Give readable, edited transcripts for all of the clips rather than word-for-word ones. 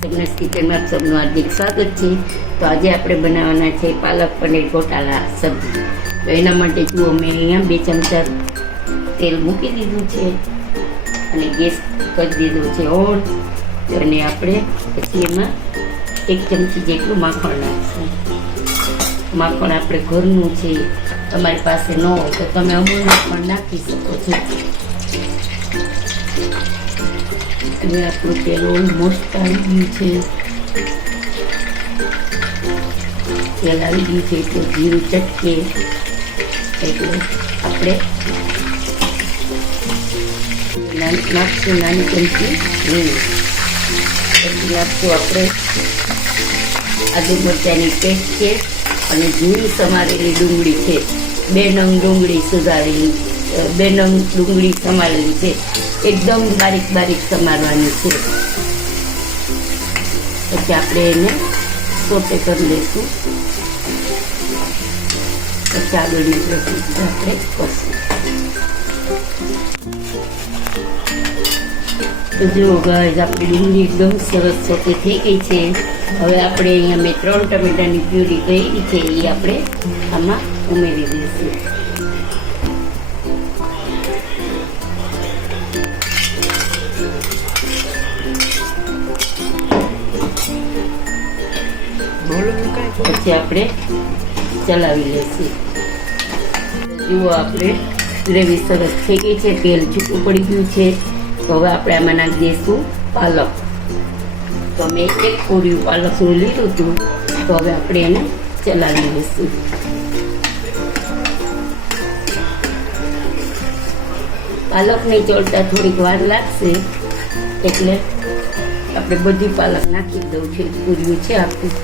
સબનસ કિચનમાં સબનું હાર્દિક સ્વાગત છે। તો આજે આપણે બનાવવાના છે પાલક પનીર ગોટાળા સબ્જી। તો એના માટે જુઓ મેં અહીંયા 2 ચમચા તેલ મૂકી દીધું છે અને ગેસ કરી દીધો છે ઓન। અને આપણે પછી એમાં 1 ચમચી જેટલું માખણ નાખશું। માખણ આપણે ઘરનું છે, તમારી પાસે ન હોય તો તમે અમૂલનું પણ નાખી શકો છો। હવે આપણું તેલ ઓલમોસ્ટ આવી ગયું છે। તેલ આવી ગયું છે તો જીરું ચટકે એટલે આપણે નાખશું નાની ચમચી લીંબુ, પછી નાખશું આપણે આદુ મરચાંની પેસ્ટ છે અને ઝીણી સમારેલી ડુંગળી છે। 2 નંગ ડુંગળી સુધારેલી, 2 નંગ ડુંગળી સમારેલી છે, એકદમ બારીક બારીક સમારવાની છે। પછી આપણે એને સોટે કરી લઈશું, પછી આગળની પ્રોસેસ આપણે કરશું। તો જુઓ ગાઈસ, આપણી ડુંગળી એકદમ સરસ સોટે થઈ ગઈ છે। હવે આપણે અહીંયા મેં 3 ટમેટાની પ્યુરી કરી છે એ આપણે આમાં ઉમેરી દઈશું। પછી આપણે ચલાવી લઈશું। જુઓ આપણે ગ્રેવી સરસ થઈ ગઈ છે, તેલ છૂટું પડી ગયું છે। તો હવે આપણે આમાં નાખી દઈશું પાલક। તો મેં 1 કોળિયું પાલકનું લીધું હતું, તો હવે આપણે એને ચલાવી લઈશું। પાલકને ચોળતા થોડીક વાર લાગશે એટલે આપણે બધી પાલક નાખી દઉં છે, પૂર્યું છે આપણું।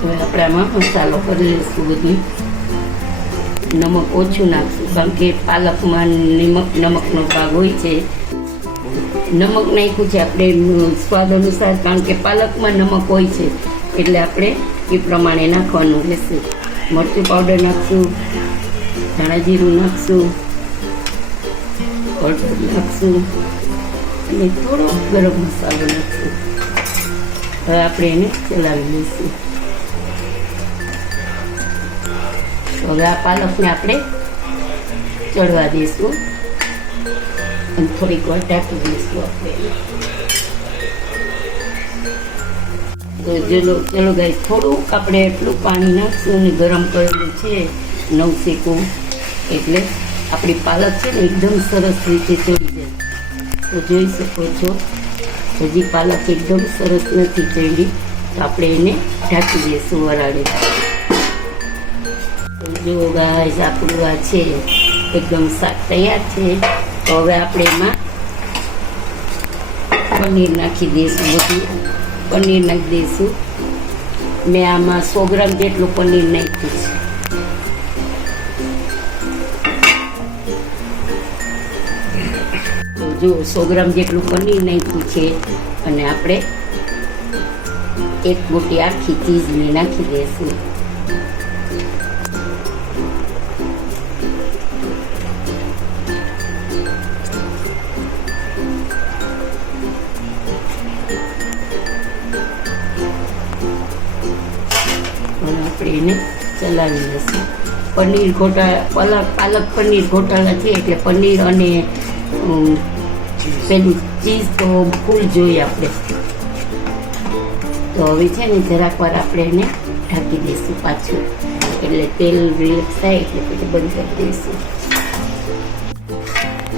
હવે આપણે આમાં મસાલો કરી લઈશું બધું। નમક ઓછું નાખશું કારણ કે પાલકમાં નમકનો ભાગ હોય છે। નમક નાખ્યું છે આપણે સ્વાદ અનુસાર, કારણ કે પાલકમાં નમક હોય છે એટલે આપણે એ પ્રમાણે નાખવાનું રહેશે। મરચું પાવડર નાખશું, ધાણા જીરું નાખશું, હળદર નાખશું અને થોડો ગરમ મસાલો નાખશું। હવે આપણે એને ચલાવી લઈશું। હવે આ પાલકને આપણે ચડવા દઈશું અને થોડીક વાર ઢાંકી દઈશું આપણે। તો ચલો ગાઈસ, થોડુંક આપણે એટલું પાણી નાખશું અને ગરમ કરેલું છે નવશેકું, એટલે આપણી પાલક છે ને એકદમ સરસ રીતે ચડી જાય। તો જોઈ શકો છો હજી પાલક એકદમ સરસ નથી ચડી, તો આપણે એને ઢાંકી દઈશું વરાળે। જો ગાઈસ, આપણું આ છે એકદમ શાક તૈયાર છે। તો હવે આપણે એમાં પનીર નાખી દઈશું, બધું પનીર નાખી દઈશું। મેં આમાં 100 ગ્રામ જેટલું પનીર નાખ્યું છે। તો જો 100 ગ્રામ જેટલું પનીર નાખ્યું છે અને આપણે 1 મોટી આખી ચીઝને નાખી દઈશું। આપણે એને ચલાવી લઈશું। પનીર ગોટાળા, પાલક પનીર ગોટાળા છે એટલે પનીર અને પેલું ચીઝ તો ફૂલ જોઈએ આપણે। તો હવે છે ને જરાક વાર આપણે એને ઢાંકી દઈશું પાછું, એટલે તેલ રિલેક્સ થાય એટલે પછી બંધ કરી દઈશું।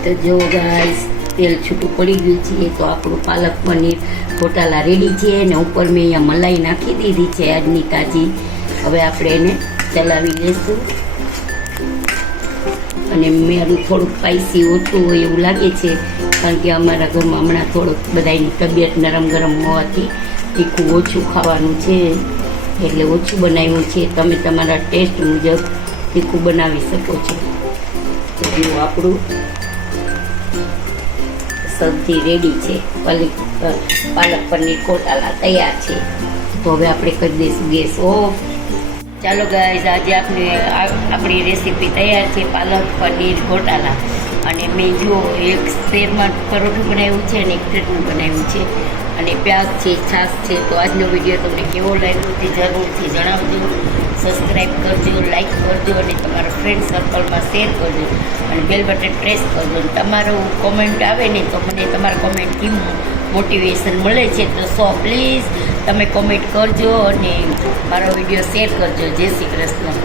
તો જો ગાઈસ, તેલ છૂટું પડી ગયું છે તો આપણું પાલક પનીર ગોટાળા રેડી છે અને ઉપર મેં અહીંયા મલાઈ નાખી દીધી છે આજની તાજી। હવે આપણે એને ચલાવી લઈશું અને મારું થોડુંક સ્પાઈસી ઓછું હોય એવું લાગે છે, કારણ કે અમારા ઘરમાં હમણાં થોડુંક બધાની તબિયત નરમ ગરમ હોવાથી તીખું ઓછું ખાવાનું છે એટલે ઓછું બનાવ્યું છે। તમે તમારા ટેસ્ટ મુજબ તીખું બનાવી શકો છો। તો જો આપણું સબ્જી રેડી છે, પાલક પનીર ગોટાળા તૈયાર છે। તો હવે આપણે કરી દઈશું ગેસ ઓફ. ચાલો ગાઈઝ, આજે આપણી રેસીપી તૈયાર છે, પાલક પનીર ગોટાલા. અને મેં જુઓ એક તેલમાં પરોઠું બનાવ્યું છે અને એક ચટણી બનાવ્યું છે અને પ્યાજ છે, છાશ છે. તો આજનો વિડીયો તમને કેવો લાગ્યો તે જરૂરથી જણાવજો. સબસ્ક્રાઈબ કરજો, લાઈક કરજો અને તમારા ફ્રેન્ડ સર્કલમાં શેર કરજો અને બેલ બટન પ્રેસ કરજો. અને તમારું કોમેન્ટ આવે ને તો મને તમારા કોમેન્ટથી મોટિવેશન મળે છે. તો પ્લીઝ તમે કોમેન્ટ કરજો અને મારો વિડીયો શેર કરજો. જય શ્રી કૃષ્ણ.